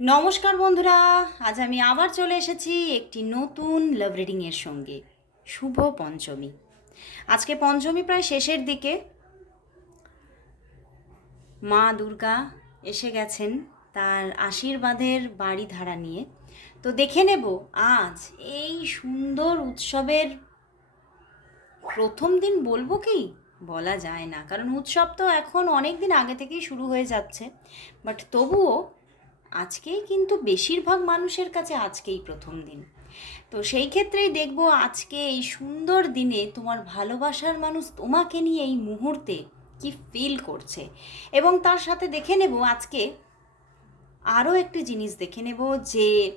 নমস্কার বন্ধুরা, আজ আমি আবার চলে এসেছি একটি নতুন লাভ রিডিংয়ের সঙ্গে, শুভ পঞ্চমী। আজকে পঞ্চমী প্রায় শেষের দিকে। মা দুর্গা এসে গেছেন তার আশীর্বাদের বাড়ি ধারা নিয়ে। তো দেখে নেব আজ এই সুন্দর উৎসবের প্রথম দিন বলব কি? বলা যায় না। কারণ উৎসব তো এখন অনেক দিন আগে থেকেই শুরু হয়ে যাচ্ছে। বাট তবুও আজকেই কিন্তু বেশিরভাগ মানুষের কাছে আজকেই প্রথম দিন। তো সেই ক্ষেত্রেই দেখব আজকে এই সুন্দর দিনে তোমার ভালোবাসার মানুষ তোমাকে নিয়ে এই মুহূর্তে কি ফিল করছে। এবং তার সাথে দেখে নেব আজকে আরও একটি জিনিস দেখে নেব যে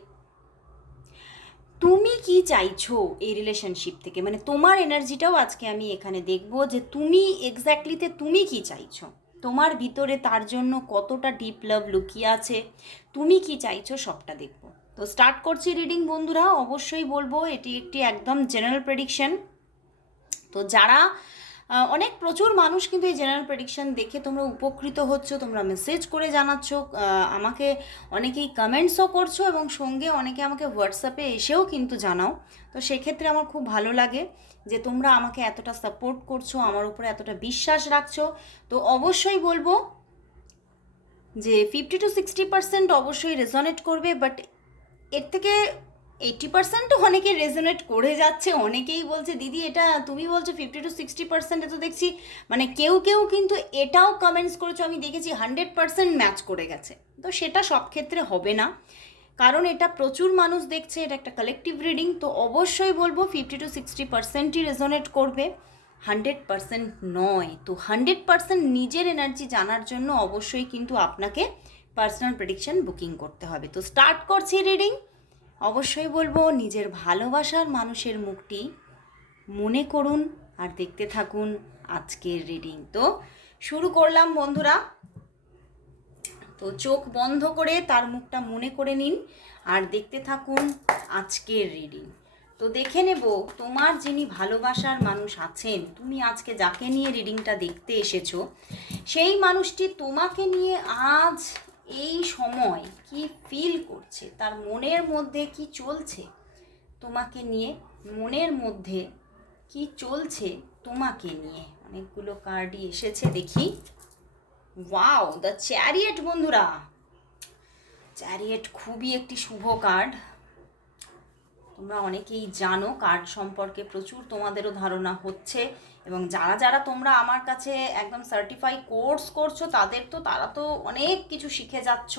তুমি কি চাইছো এই রিলেশনশিপ থেকে? মানে তোমার এনার্জিটাও আজকে আমি এখানে দেখব যে তুমি এক্স্যাক্টলিতে তুমি কি চাইছো। তোমার ভিতরে তার জন্য কতটা ডিপ লাভ লুকিয়ে আছে? তুমি কি চাইছো সবটা দেখব। তো স্টার্ট করছি রিডিং বন্ধুরা। অবশ্যই বলব, এটি একটি একদম জেনারেল প্রেডিকশন তো যারা অনেক প্রচুর মানুষ কিন্তু এই জেনারেল প্রেডিকশন দেখে তোমরা উপকৃত হচ্ছ, তোমরা মেসেজ করে জানাচ্ছ আমাকে অনেকেই কমেন্টসও করছ এবং সঙ্গে অনেকে আমাকে হোয়াটসঅ্যাপে এসেও কিন্তু জানাও। তো সেক্ষেত্রে আমার খুব ভালো লাগে যে তোমরা আমাকে এতটা সাপোর্ট করছ, আমার উপরে এতটা বিশ্বাস রাখছো। তো অবশ্যই বলব যে ফিফটি টু সিক্সটি পার্সেন্ট অবশ্যই রেজনেট করবে বাট এর থেকে এইটি পার্সেন্টও অনেকে রেজনেট করে যাচ্ছে, অনেকেই বলছে, দিদি, এটা তুমি বলছো ফিফটি টু সিক্সটি পার্সেন্টে তো দেখছি মানে কেউ কেউ কিন্তু এটাও কমেন্টস করেছ, আমি দেখেছি হান্ড্রেড পার্সেন্ট ম্যাচ করে গেছে। তো সেটা সব ক্ষেত্রে হবে না। কারণ এটা প্রচুর মানুষ দেখছে, এটা একটা কালেকটিভ রিডিং তো অবশ্যই বলব ফিফটি টু সিক্সটি পার্সেন্টই রেজনেট করবে। হান্ড্রেড পার্সেন্ট নয়, তো হান্ড্রেড পার্সেন্ট নিজের এনার্জি জানার জন্য অবশ্যই কিন্তু আপনাকে পার্সোনাল প্রেডিকশন বুকিং করতে হবে। তো স্টার্ট করছি রিডিং অবশ্যই বলব নিজের ভালোবাসার মানুষের মুখটি মনে করুন আর দেখতে থাকুন আজকের রিডিং তো শুরু করলাম বন্ধুরা। তো চোখ বন্ধ করে তার মুখটা মনে করে নিন আর দেখতে থাকুন আজকের রিডিং তো দেখে নেব তোমার যিনি ভালোবাসার মানুষ আছেন, তুমি আজকে যাকে নিয়ে রিডিংটা দেখতে এসেছ, সেই মানুষটি তোমাকে নিয়ে আজ এই সময় কি ফিল করছে? তার মনের মধ্যে কি চলছে? তোমাকে নিয়ে, মনের মধ্যে কি চলছে তোমাকে নিয়ে? অনেকগুলো কার্ডই এসেছে দেখি। ওয়াও দ্য চ্যারিয়েট বন্ধুরা! চ্যারিয়েট খুবই একটি শুভ কার্ড তোমরা অনেকেই জানো কার্ড সম্পর্কে প্রচুর তোমাদেরও ধারণা হচ্ছে। এবং যারা যারা তোমরা আমার কাছে একদম সার্টিফাই কোর্স করছ, তাদের তো, তারা তো অনেক কিছু শিখে যাচ্ছ।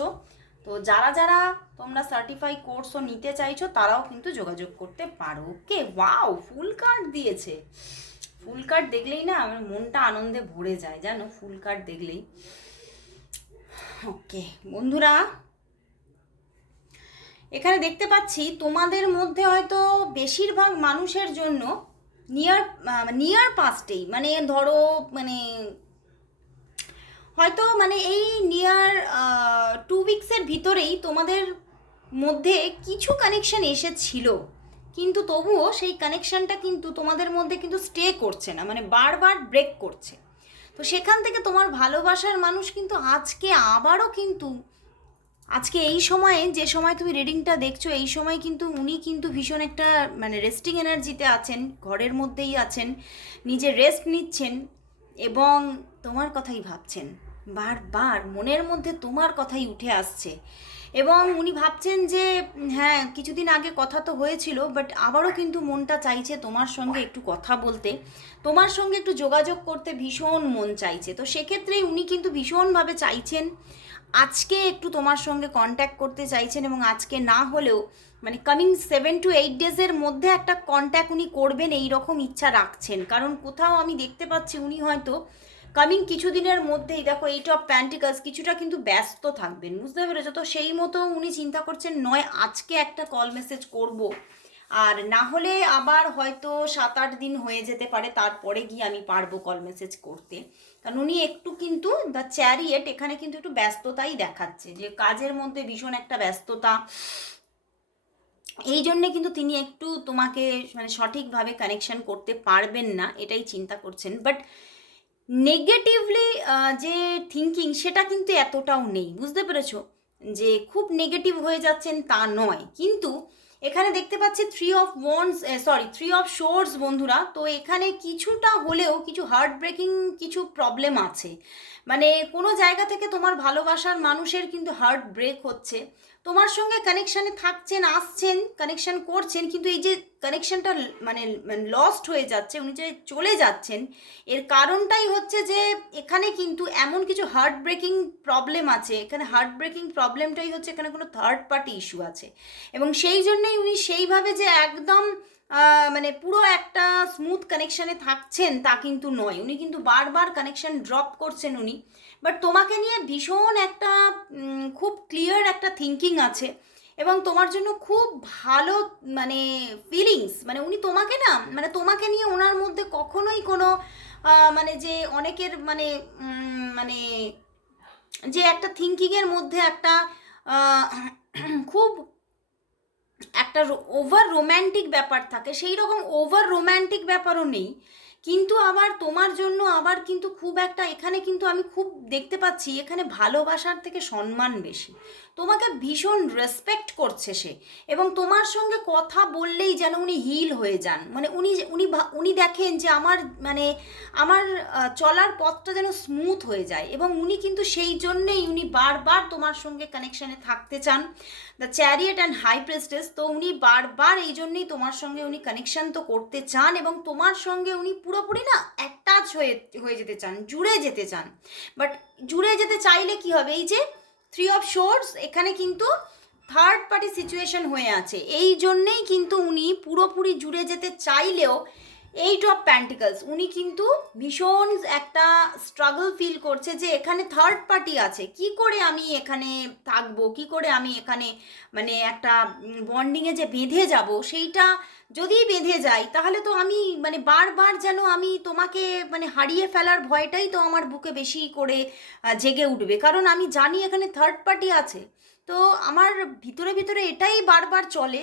তো যারা যারা তোমরা সার্টিফাই কোর্সও নিতে চাইছো, তারাও কিন্তু যোগাযোগ করতে পারো। ওকে ওয়াও ফুল কার্ড দিয়েছে। ফুল কার্ড দেখলেই না আমার মনটা আনন্দে ভরে যায়, জানো ফুল কার্ড দেখলেই। ওকে, বন্ধুরা, এখানে দেখতে পাচ্ছি তোমাদের মধ্যে হয়তো বেশিরভাগ মানুষের জন্য নিয়ার নিয়ার পাস্টেই মানে ধরো মানে হয়তো মানে এই নিয়ার টু উইক্সের ভিতরেই তোমাদের মধ্যে কিছু কানেকশন এসেছিল। কিন্তু তবুও সেই কানেকশনটা কিন্তু তোমাদের মধ্যে কিন্তু স্টে করছে না মানে বারবার ব্রেক করছে। তো সেখান থেকে তোমার ভালোবাসার মানুষ কিন্তু আজকে আবারও কিন্তু আজকে এই সময়ে যে সময় তুমি রিডিংটা দেখছ, এই সময় কিন্তু উনি কিন্তু ভীষণ একটা মানে রেস্টিং এনার্জিতে আছেন, ঘরের মধ্যেই আছেন, নিজে রেস্ট নিচ্ছেন এবং তোমার কথাই ভাবছেন। বারবার মনের মধ্যে তোমার কথাই উঠে আসছে এবং উনি ভাবছেন যে হ্যাঁ কিছুদিন আগে কথা তো হয়েছিল বাট আবারও কিন্তু মনটা চাইছে তোমার সঙ্গে একটু কথা বলতে। তোমার সঙ্গে একটু যোগাযোগ করতে ভীষণ মন চাইছে। তো সেক্ষেত্রেই উনি কিন্তু ভীষণভাবে চাইছেন আজকে একটু তোমার সঙ্গে কন্ট্যাক্ট করতে চাইছেন এবং আজকে না হলেও মানে কামিং সেভেন টু এইট ডেজের মধ্যে একটা কন্ট্যাক্ট উনি করবেন এই রকম ইচ্ছা রাখছেন। কারণ কোথাও আমি দেখতে পাচ্ছি উনি হয়তো কামিং কিছুদিনের মধ্যেই, দেখো এইট অফ প্যান্টিকাস কিছুটা কিন্তু ব্যস্ত থাকবেন, বুঝতে পেরেছ? তো সেই মতো উনি চিন্তা করছেন, নয়, আজকে একটা কল মেসেজ করব। আর না হলে আবার হয়তো সাত আট দিন হয়ে যেতে পারে, তারপরে গিয়ে আমি পারব কল মেসেজ করতে। কারণ উনি একটু কিন্তু দ্য চ্যারিয়েট এখানে কিন্তু একটু ব্যস্ততাই দেখাচ্ছে, যে কাজের মধ্যে ভীষণ একটা ব্যস্ততা। এই জন্যে কিন্তু তিনি একটু তোমাকে মানে সঠিকভাবে কানেকশন করতে পারবেন না, এটাই চিন্তা করছেন। বাট নেগেটিভলি যে থিঙ্কিং সেটা কিন্তু এতটাও নেই, বুঝতে পেরেছ? যে খুব নেগেটিভ হয়ে যাচ্ছেন তা নয়। কিন্তু এখানে দেখতে পাচ্ছি three of wands sorry three of swords বন্ধুরা। তো এখানে কিছুটা হলেও কিছু হার্ট ব্রেকিং কিছু প্রবলেম আছে। মানে কোনো জায়গা থেকে তোমার ভালোবাসার মানুষের কিন্তু হার্ট ব্রেক হচ্ছে। তোমার সঙ্গে কানেকশানে থাকছেন, আসছেন কানেকশান করছেন, কিন্তু এই যে কানেকশানটা মানে লস্ট হয়ে যাচ্ছে, উনি যে চলে যাচ্ছেন, এর কারণটাই হচ্ছে যে এখানে কিন্তু এমন কিছু হার্ট ব্রেকিং প্রবলেম আছে। এখানে হার্ট ব্রেকিং প্রবলেমটাই হচ্ছে এখানে কোনো থার্ড পার্টি ইস্যু আছে। এবং সেই জন্যই উনি সেইভাবে যে একদম মানে পুরো একটা স্মুথ কানেকশানে থাকছেন তা কিন্তু নয়। উনি কিন্তু বারবার কানেকশন ড্রপ করছেন উনি। বাট তোমাকে নিয়ে ভীষণ একটা খুব ক্লিয়ার একটা থিঙ্কিং আছে। এবং তোমার জন্য খুব ভালো মানে ফিলিংস মানে উনি তোমাকে না মানে তোমাকে নিয়ে ওনার মধ্যে কখনোই কোনো মানে যে অনেকের মানে মানে যে একটা থিঙ্কিংয়ের মধ্যে একটা খুব একটা ওভার রোম্যান্টিক ব্যাপার থাকে সেই রকম ওভার রোম্যান্টিক ব্যাপারও নেই। কিন্তু আবার তোমার জন্য আবার কিন্তু খুব একটা, এখানে কিন্তু আমি খুব দেখতে পাচ্ছি এখানে ভালোবাসার থেকে সম্মান বেশি। তোমাকে ভীষণ রেসপেক্ট করছে সে এবং তোমার সঙ্গে কথা বললেই যেন উনি হিল হয়ে যান। মানে উনি উনি উনি দেখেন যে আমার মানে আমার চলার পথটা যেন স্মুথ হয়ে যায় এবং উনি কিন্তু সেই জন্যেই উনি বারবার তোমার সঙ্গে কানেকশানে থাকতে চান। The chariot and high priestess তো উনি বারবার এই জন্যেই তোমার সঙ্গে উনি কানেকশান তো করতে চান এবং তোমার সঙ্গে উনি পুরোপুরি না অ্যাটাচ হয়ে হয়ে যেতে চান, জুড়ে যেতে চান। বাট জুড়ে যেতে চাইলে কি হবে? এই যে থ্রি অফ শোর্স এখানে কিন্তু থার্ড পার্টি সিচুয়েশন হয়ে আছে। এই জন্যেই কিন্তু উনি পুরোপুরি জুড়ে যেতে চাইলেও এইট অফ প্যান্টিকলস উনি কিন্তু ভীষণ একটা স্ট্রাগল ফিল করছে যে এখানে থার্ড পার্টি আছে। কি করে আমি এখানে থাকব? কি করে আমি এখানে মানে একটা বন্ডিংয়ে যে বেঁধে যাব, সেইটা যদি বেঁধে যাই, তাহলে তো আমি মানে বারবার যেন আমি তোমাকে মানে হারিয়ে ফেলার ভয়টাই তো আমার বুকে বেশি করে জেগে উঠবে। কারণ আমি জানি এখানে থার্ড পার্টি আছে। তো আমার ভিতরে ভিতরে এটাই বারবার চলে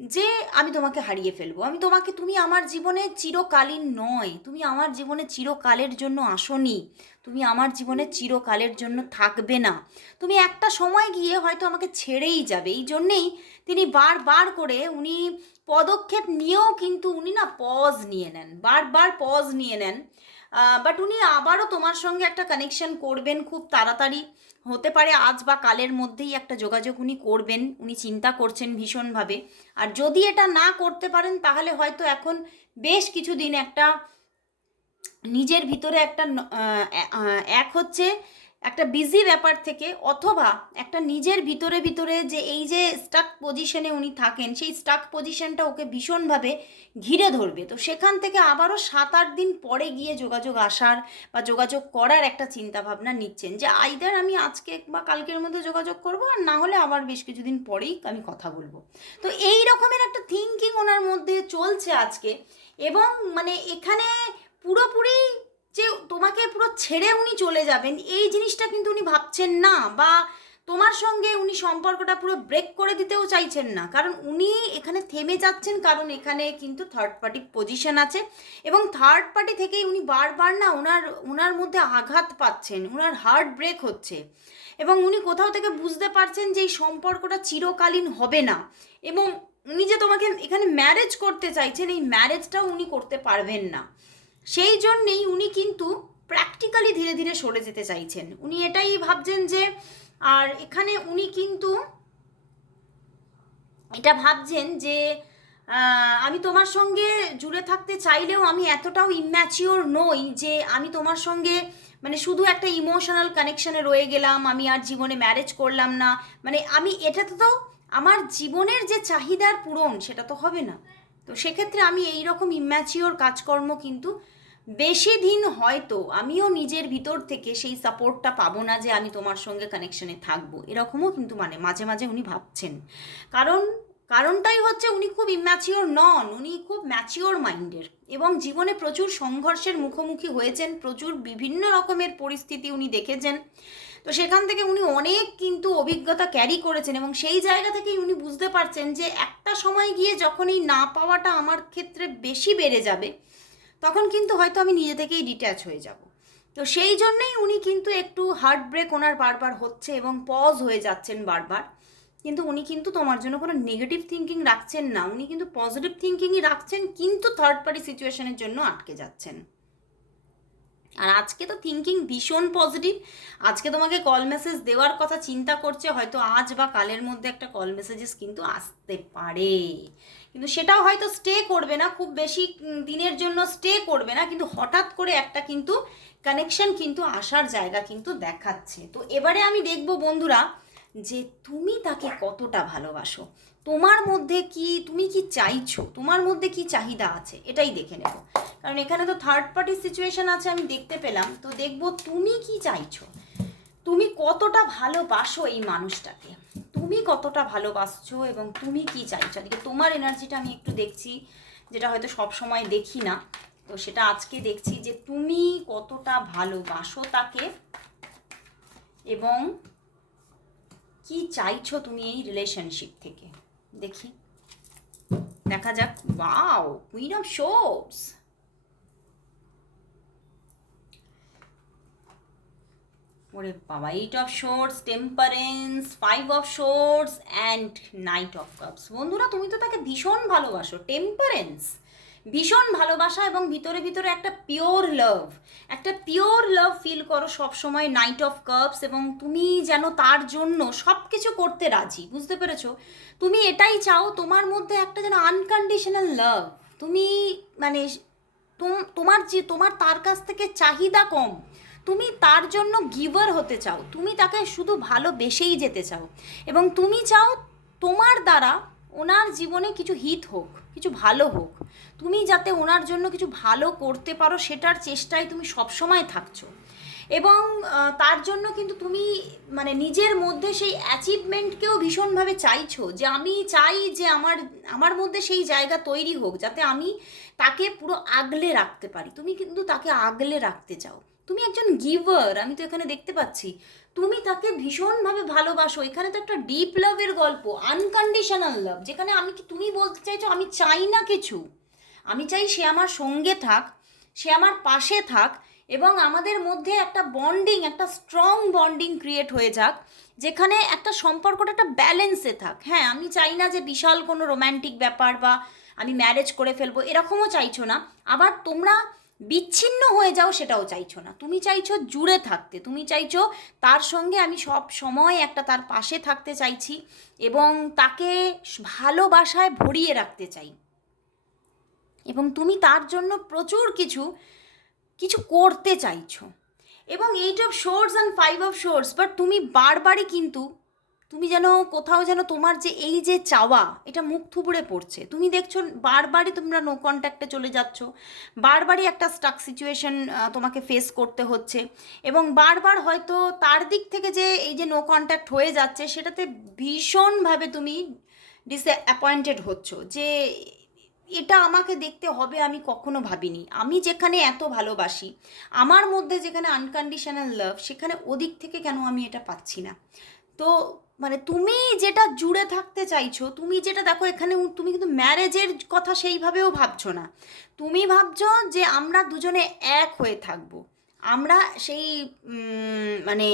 যে আমি তোমাকে হারিয়ে ফেলব। আমি তোমাকে, তুমি আমার জীবনে চিরকালীন নয়। তুমি আমার জীবনে চিরকালের জন্য আসনি। তুমি আমার জীবনে চিরকালের জন্য থাকবে না। তুমি একটা সময় গিয়ে হয়তো আমাকে ছেড়েই যাবে। এই জন্যেই তিনি বারবার করে উনি পদক্ষেপ নিয়েও কিন্তু উনি না পজ নিয়ে নেন। বারবার পজ নিয়ে নেন। বাট উনি আবারও তোমার সঙ্গে একটা কানেকশন করবেন খুব তাড়াতাড়ি। হতে পারে আজ বা কালের মধ্যেই একটা যোগাযোগ উনি করবেন, উনি চিন্তা করছেন ভীষণভাবে। আর যদি এটা না করতে পারেন, তাহলে হয়তো এখন বেশ কিছুদিন একটা নিজের ভিতরে একটা এক হচ্ছে একটা বিজি ব্যাপার থেকে অথবা একটা নিজের ভিতরে ভিতরে যে এই যে স্টাক পজিশনে উনি থাকেন, সেই স্টাক পজিশনটা ওকে ভীষণভাবে ঘিরে ধরবে। তো সেখান থেকে আবারও সাত আট দিন পরে গিয়ে যোগাযোগ আসার বা যোগাযোগ করার একটা চিন্তা ভাবনা নিচ্ছেন যে আইদার আমি আজকে বা কালকের মধ্যে যোগাযোগ করব আর না হলে আবার বেশ কিছুদিন পরেই আমি কথা বলব। তো এই রকমের একটা থিঙ্কিং ওনার মধ্যে চলছে আজকে এবং মানে এখানে পুরোপুরি যে তোমাকে পুরো ছেড়ে উনি চলে যাবেন, এই জিনিসটা কিন্তু উনি ভাবছেন না বা তোমার সঙ্গে উনি সম্পর্কটা পুরো ব্রেক করে দিতেও চাইছেন না। কারণ উনি এখানে থেমে যাচ্ছেন, কারণ এখানে কিন্তু থার্ড পার্টি পজিশন আছে এবং থার্ড পার্টি থেকেই উনি বারবার না ওনার ওনার মধ্যে আঘাত পাচ্ছেন ওনার হার্ট ব্রেক হচ্ছে এবং উনি কোথাও থেকে বুঝতে পারছেন যে এই সম্পর্কটা চিরকালীন হবে না এবং উনি যে তোমাকে এখানে ম্যারেজ করতে চাইছেন, এই ম্যারেজটাও উনি করতে পারবেন না। সেই জন্যেই উনি কিন্তু প্র্যাকটিক্যালি ধীরে ধীরে সরে যেতে চাইছেন। উনি এটাই ভাবছেন যে, আর এখানে উনি কিন্তু এটা ভাবছেন যে আমি তোমার সঙ্গে জুড়ে থাকতে চাইলেও আমি এতটাও ইম্যাচিওর নই যে আমি তোমার সঙ্গে মানে শুধু একটা ইমোশনাল কানেকশানে রয়ে গেলাম, আমি আর জীবনে ম্যারেজ করলাম না। মানে আমি এটাতে তো আমার জীবনের যে চাহিদার পূরণ সেটা তো হবে না। তো সেক্ষেত্রে আমি এই রকম ইম্যাচিওর কাজকর্ম কিন্তু বেশি দিন হয়তো আমিও নিজের ভিতর থেকে সেই সাপোর্টটা পাবো না যে আমি তোমার সঙ্গে কানেকশনে থাকব। এরকমও কিন্তু মানে মাঝে মাঝে উনি ভাবছেন। কারণ, কারণটাই হচ্ছে উনি খুব ইম্যাচিওর নন, উনি খুব ম্যাচিওর মাইন্ডের এবং জীবনে প্রচুর সংঘর্ষের মুখোমুখি হয়েছেন, প্রচুর বিভিন্ন রকমের পরিস্থিতি উনি দেখেছেন। তো সেখান থেকে উনি অনেক কিন্তু অভিজ্ঞতা ক্যারি করেছেন এবং সেই জায়গা থেকেই উনি বুঝতে পারছেন যে একটা সময় গিয়ে যখন এই না পাওয়াটা আমার ক্ষেত্রে বেশি বেড়ে যাবে তখন কিন্তু হয়তো আমি নিজে থেকেই ডিট্যাচ হয়ে যাব। তো সেই জন্যেই উনি কিন্তু একটু হার্ট ব্রেক ওনার বারবার হচ্ছে এবং পজ হয়ে যাচ্ছেন বারবার। কিন্তু উনি কিন্তু তোমার জন্য কোনো নেগেটিভ থিঙ্কিং রাখছেন না। উনি কিন্তু পজিটিভ থিঙ্কিংই রাখছেন, কিন্তু থার্ড পার্টি সিচুয়েশনের জন্য আটকে যাচ্ছেন। আর আজকে তো থিঙ্কিং ভীষণ পজিটিভ আজকে তোমাকে কল মেসেজ দেওয়ার কথা চিন্তা করছে, হয়তো আজ বা কালের মধ্যে একটা কল মেসেজেস কিন্তু আসতে পারে। কিন্তু সেটাও হয়তো স্টে করবে না, খুব বেশি দিনের জন্য স্টে করবে না, কিন্তু হঠাৎ করে একটা কিন্তু কানেকশন কিন্তু আসার জায়গা কিন্তু দেখাচ্ছে। তো এবারে আমি দেখব বন্ধুরা যে তুমি তাকে কতটা ভালোবাসো? তোমার মধ্যে কি, তুমি কি চাইছো? তোমার মধ্যে কি চাহিদা আছে? এটাই দেখে নেব। কারণ এখানে তো থার্ড পার্টি সিচুয়েশন আছে, আমি দেখতে পেলাম। তো দেখব তুমি কি চাইছো? তুমি কতটা ভালোবাসো এই মানুষটাকে? তুমি কতটা ভালোবাসছো এবং তুমি কি চাইছো? এদিকে তোমার এনার্জিটা আমি একটু দেখছি, যেটা হয়তো সব সময় দেখি না। তো সেটা আজকে দেখছি যে তুমি কতটা ভালোবাসো তাকে এবং কি চাইছো তুমি এই রিলেশনশিপ থেকে? দেখি। দেখা যাক। ওয়াও কুইন অফ শোর্স ওরে বাবা eight of swords temperance five of swords and knight of cups বন্ধুরা, তুমি তো তাকে ভীষণ ভালোবাসো। টেম্পারেন্স ভীষণ ভালোবাসা এবং ভিতরে ভিতরে একটা পিওর লাভ একটা পিওর লাভ ফিল করো সবসময় নাইট অফ কাপস এবং তুমি যেন তার জন্য সব কিছু করতে রাজি, বুঝতে পেরেছ? তুমি এটাই চাও, তোমার মধ্যে একটা যেন আনকন্ডিশনাল লাভ তুমি মানে তোমার যে, তোমার তার কাছ থেকে চাহিদা কম তুমি তার জন্য গিভার হতে চাও। তুমি তাকে শুধু ভালোবেসেই যেতে চাও। এবং তুমি চাও তোমার দ্বারা ওনার জীবনে কিছু হিত হোক, কিছু ভালো হোক। তুমি যাতে ওনার জন্য কিছু ভালো করতে পারো, সেটার চেষ্টায় তুমি সবসময় থাকছো। এবং তার জন্য কিন্তু তুমি মানে নিজের মধ্যে সেই অ্যাচিভমেন্টকেও ভীষণভাবে চাইছো যে আমি চাই যে আমার আমার মধ্যে সেই জায়গা তৈরি হোক, যাতে আমি তাকে পুরো আগলে রাখতে পারি। তুমি কিন্তু তাকে আগলে রাখতে চাও। তুমি একজন গিভার, আমি তো এখানে দেখতে পাচ্ছি। তুমি তাকে ভীষণভাবে ভালোবাসো। এখানে তো একটা ডিপ লাভের গল্প আনকন্ডিশনাল লাভ যেখানে আমি কি তুমি বলতে চাইছো, আমি চাই না কিছু। আমি চাই সে আমার সঙ্গে থাক, সে আমার পাশে থাক, এবং আমাদের মধ্যে একটা বন্ডিং একটা স্ট্রং বন্ডিং ক্রিয়েট হয়ে যাক, যেখানে একটা সম্পর্কটা একটা ব্যালেন্সে থাক। হ্যাঁ আমি চাই না যে বিশাল কোনো রোম্যান্টিক ব্যাপার বা আমি ম্যারেজ করে ফেলব, এরকমও চাইছো না। আবার তোমরা বিচ্ছিন্ন হয়ে যাও সেটাও চাইছো না। তুমি চাইছো জুড়ে থাকতে। তুমি চাইছো তার সঙ্গে আমি সব সময় একটা তার পাশে থাকতে চাইছি এবং তাকে ভালোবাসায় ভরিয়ে রাখতে চাই। এবং তুমি তার জন্য প্রচুর কিছু কিছু করতে চাইছো। এবং eight of swords and five of swords but তুমি বারবারই কিন্তু তুমি যেন কোথাও যেন তোমার যে এই যে চাওয়া, এটা মুখ থুবড়ে পড়ছে। তুমি দেখছ বারবারই তোমরা নো কন্ট্যাক্টে চলে যাচ্ছ। বারবারই একটা স্টাক সিচুয়েশন তোমাকে ফেস করতে হচ্ছে। এবং বারবার হয়তো তার দিক থেকে যে এই যে নো কন্ট্যাক্ট হয়ে যাচ্ছে, সেটাতে ভীষণভাবে তুমি ডিসঅ্যাপয়েন্টেড হচ্ছ যে এটা আমাকে দেখতে হবে আমি কখনো ভাবিনি। আমি যেখানে এত ভালোবাসি, আমার মধ্যে যেখানে আনকন্ডিশনাল লাভ সেখানে ওদিক থেকে কেন আমি এটা পাচ্ছি না? তো মানে তুমি যেটা জুড়ে থাকতে চাইছো, তুমি যেটা দেখো এখানে তুমি কিন্তু ম্যারেজের কথা সেইভাবেও ভাবছ না। তুমি ভাবছ যে আমরা দুজনে এক হয়ে থাকব। আমরা সেই মানে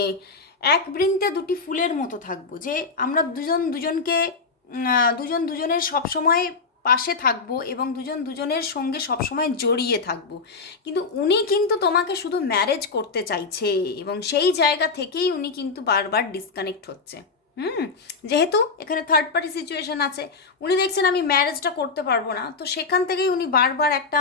এক বৃন্তে দুটি ফুলের মতো থাকব। যে আমরা দুজন দুজনকে দুজন দুজনের সবসময় পাশে থাকব এবং দুজন দুজনের সঙ্গে সবসময় জড়িয়ে থাকব। কিন্তু উনি কিন্তু তোমাকে শুধু ম্যারেজ করতে চাইছে এবং সেই জায়গা থেকেই উনি কিন্তু বারবার ডিসকানেক্ট হচ্ছে। হুম, যেহেতু এখানে থার্ড পার্টি সিচুয়েশন আছে, উনি দেখছেন আমি ম্যারেজটা করতে পারব না। তো সেখান থেকেই উনি বারবার একটা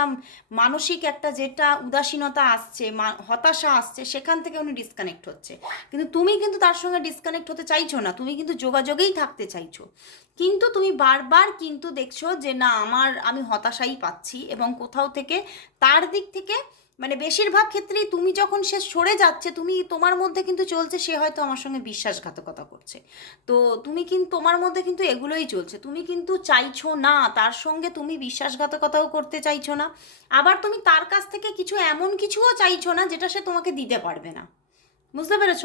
মানসিক একটা যেটা উদাসীনতা আসছে হতাশা আসছে, সেখান থেকে উনি ডিসকানেক্ট হচ্ছে। কিন্তু তুমি কিন্তু তার সঙ্গে ডিসকানেক্ট হতে চাইছো না, তুমি কিন্তু যোগাযোগেই থাকতে চাইছো। কিন্তু তুমি বারবার কিন্তু দেখছ যে, না, আমার, আমি হতাশাই পাচ্ছি এবং কোথাও থেকে, তার দিক থেকে মানে বেশিরভাগ ক্ষেত্রেই তুমি যখন সে সরে যাচ্ছে, তুমি তোমার মধ্যে কিন্তু চলছে, সে হয়তো আমার সঙ্গে বিশ্বাসঘাতকতা করছে। তো তুমি কিন্তু তোমার মধ্যে কিন্তু এগুলোই চলছে। তুমি কিন্তু চাইছো না, তার সঙ্গে তুমি বিশ্বাসঘাতকতাও করতে চাইছো না। আবার তুমি তার কাছ থেকে কিছু এমন কিছুও চাইছো না, যেটা সে তোমাকে দিতে পারবে না। বুঝতে পেরেছ?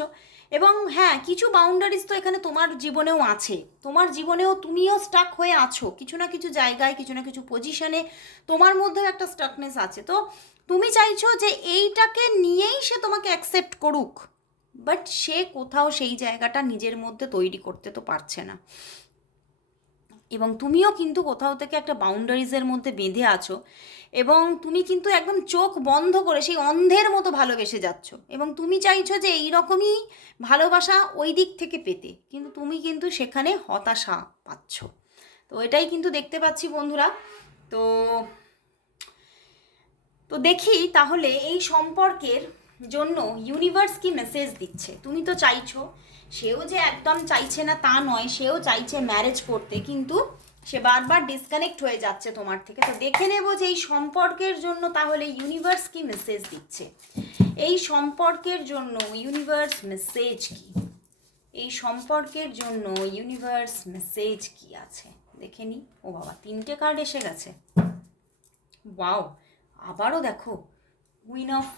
এবং হ্যাঁ কিছু বাউন্ডারিজ তো এখানে তোমার জীবনেও আছে। তোমার জীবনেও তুমিও স্টাক হয়ে আছো। কিছু না কিছু জায়গায়, কিছু না কিছু পজিশনে তোমার মধ্যেও একটা স্টাকনেস আছে। তো তুমি চাইছো যে এইটাকে নিয়েই সে তোমাকে অ্যাকসেপ্ট করুক বাট সে কোথাও সেই জায়গাটা নিজের মধ্যে তৈরি করতে তো পারছে না। এবং তুমিও কিন্তু কোথাও থেকে একটা বাউন্ডারিজের মধ্যে বেঁধে আছো, এবং তুমি কিন্তু একদম চোখ বন্ধ করে সেই অন্ধের মতো ভালোবেসে যাচ্ছ, এবং তুমি চাইছো যে এই রকমই ভালোবাসা ওই দিক থেকে পেতে, কিন্তু তুমি কিন্তু সেখানে হতাশা পাচ্ছ। তো এটাই কিন্তু দেখতে পাচ্ছি বন্ধুরা। তো তো দেখি তাহলে এই সম্পর্কের জন্য ইউনিভার্স কি মেসেজ দিচ্ছে। তুমি তো চাইছো, সেও যে একদম চাইছে না তা নয়, সেও চাইছে ম্যারেজ করতে, কিন্তু সে বারবার ডিসকানেক্ট হয়ে যাচ্ছে তোমার থেকে। তো দেখে নেব যে এই সম্পর্কের জন্য তাহলে ইউনিভার্স কি মেসেজ দিচ্ছে। এই সম্পর্কের জন্য ইউনিভার্স মেসেজ কি? এই সম্পর্কের জন্য ইউনিভার্স মেসেজ কি আছে? দেখে নি। ও বাবা, তিনটে কার্ড এসে গেছে। ওয়াও আবারও দেখো উইন অফ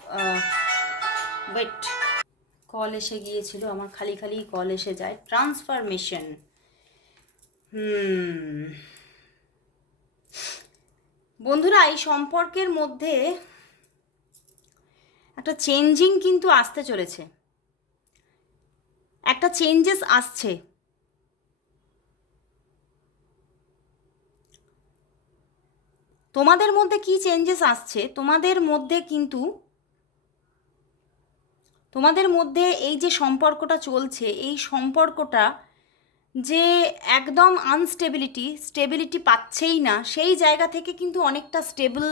ওয়েট কল এসে গিয়েছিল, আমার খালি খালি কল এসে যায়। ট্রান্সফরমেশন হুম। বন্ধুরা, এই সম্পর্কের মধ্যে একটা চেঞ্জিং কিন্তু আসতে চলেছে। একটা চেঞ্জেস আসছে। তোমাদের মধ্যে কি চেঞ্জেস আসছে? তোমাদের মধ্যে কিন্তু, তোমাদের মধ্যে এই যে সম্পর্কটা চলছে, এই সম্পর্কটা যে একদম আনস্টেবিলিটি স্টেবিলিটি পাচ্ছেই না, সেই জায়গা থেকে কিন্তু অনেকটা স্টেবল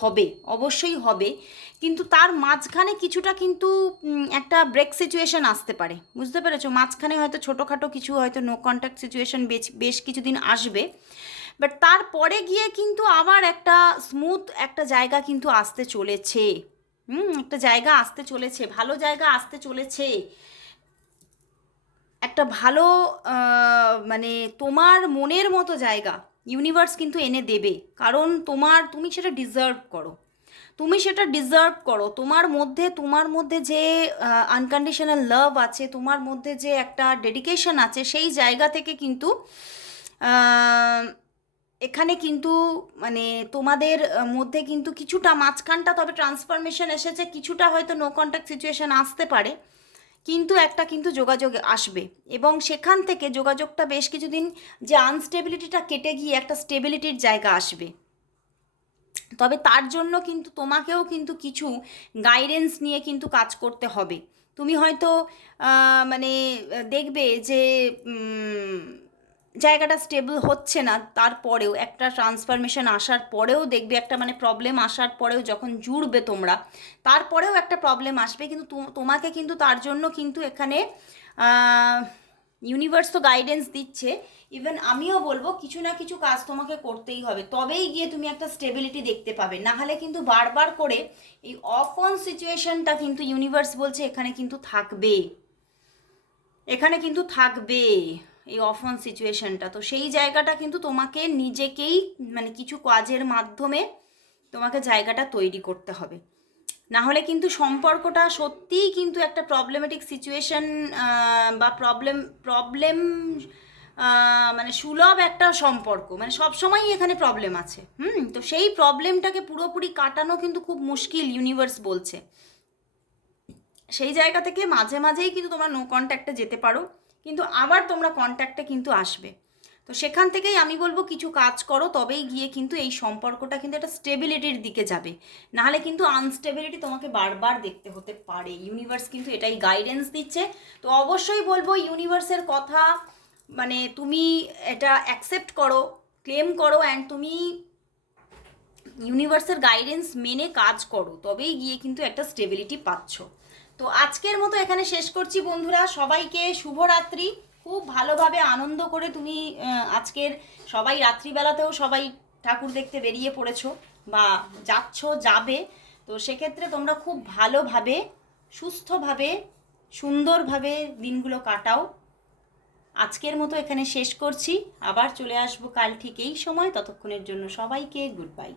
হবে, অবশ্যই হবে। কিন্তু তার মাঝখানে কিছুটা কিন্তু একটা ব্রেক সিচুয়েশন আসতে পারে। বুঝতে পেরেছ? মাঝখানে হয়তো ছোটোখাটো কিছু হয়তো নো কন্ট্যাক্ট সিচুয়েশন বেশ বেশ কিছুদিন আসবে। বাট তারপরে গিয়ে কিন্তু আবার একটা স্মুথ একটা জায়গা কিন্তু আসতে চলেছে। হুম, একটা জায়গা আসতে চলেছে, ভালো জায়গা আসতে চলেছে। একটা ভালো মানে তোমার মনের মতো জায়গা ইউনিভার্স কিন্তু এনে দেবে। কারণ তোমার, তুমি সেটা ডিজার্ভ করো। তুমি সেটা ডিজার্ভ করো। তোমার মধ্যে তোমার মধ্যে যে আনকন্ডিশনাল লাভ আছে, তোমার মধ্যে যে একটা ডেডিকেশন আছে, সেই জায়গা থেকে কিন্তু এখানে কিন্তু মানে তোমাদের মধ্যে কিন্তু কিছুটা মাঝখানটা, তবে ট্রান্সফরমেশন এসেছে, কিছুটা হয়তো নো কন্ট্যাক্ট সিচুয়েশন আসতে পারে। কিন্তু একটা কিন্তু যোগাযোগ আসবে। এবং সেখান থেকে যোগাযোগটা বেশ কিছুদিন যে আনস্টেবিলিটিটা কেটে গিয়ে একটা স্টেবিলিটির জায়গা আসবে। তবে তার জন্য কিন্তু তোমাকেও কিন্তু কিছু গাইডেন্স নিয়ে কিন্তু কাজ করতে হবে। তুমি হয়তো মানে দেখবে যে জায়গাটা স্টেবল হচ্ছে না, তারপরেও একটা ট্রান্সফরমেশন আসার পরেও দেখবে একটা মানে প্রবলেম আসার পরেও যখন জুড়বে তোমরা, তারপরেও একটা প্রবলেম আসবে। কিন্তু তোমাকে কিন্তু তার জন্য কিন্তু এখানে ইউনিভার্স তো গাইডেন্স দিচ্ছে। ইভেন আমিও বলব কিছু না কিছু কাজ তোমাকে করতেই হবে। তবেই গিয়ে তুমি একটা স্টেবিলিটি দেখতে পাবে। না হলে কিন্তু বারবার করে এই অফ অন সিচুয়েশনটা কিন্তু ইউনিভার্স বলছে এখানে কিন্তু থাকবে। এখানে কিন্তু থাকবে। এই অফ অন সিচুয়েশনটা তো সেই জায়গাটা কিন্তু তোমাকে নিজেকেই মানে কিছু কাজের মাধ্যমে তোমাকে জায়গাটা তৈরি করতে হবে। না হলে কিন্তু সম্পর্কটা সত্যিই কিন্তু একটা প্রবলেমেটিক সিচুয়েশন বা প্রবলেম প্রবলেম মানে সুলভ একটা সম্পর্ক। মানে সবসময়ই এখানে প্রবলেম আছে। হুম? তো সেই প্রবলেমটাকে পুরোপুরি কাটানো কিন্তু খুব মুশকিল ইউনিভার্স বলছে। সেই জায়গা থেকে মাঝে মাঝেই কিন্তু তোমরা নো কন্ট্যাক্টে যেতে পারো। কিন্তু আবার তোমরা কন্ট্যাক্টে কিন্তু আসবে। তো সেখান থেকেই আমি বলব কিছু কাজ করো, তবেই গিয়ে কিন্তু এই সম্পর্কটা কিন্তু একটা স্টেবিলিটির দিকে যাবে। নাহলে কিন্তু আনস্টেবিলিটি তোমাকে বারবার দেখতে হতে পারে। ইউনিভার্স কিন্তু এটাই গাইডেন্স দিচ্ছে। তো অবশ্যই বলব ইউনিভার্সের কথা মানে তুমি এটা অ্যাকসেপ্ট করো ক্লেম করো অ্যান্ড তুমি ইউনিভার্সের গাইডেন্স মেনে কাজ করো, তবেই গিয়ে কিন্তু একটা স্টেবিলিটি পাচ্ছ। তো আজকের মতো এখানে শেষ করছি বন্ধুরা। সবাইকে শুভরাত্রি। খুব ভালোভাবে আনন্দ করে তুমি আজকের সবাই রাত্রিবেলাতেও সবাই ঠাকুর দেখতে বেরিয়ে পড়েছো বা যাচ্ছ, যাবে। তো সেক্ষেত্রে তোমরা খুব ভালোভাবে, সুস্থভাবে, সুন্দরভাবে দিনগুলো কাটাও। আজকের মতো এখানে শেষ করছি। আবার চলে আসব কাল ঠিক এই সময়। ততক্ষণের জন্য সবাইকে গুড বাই।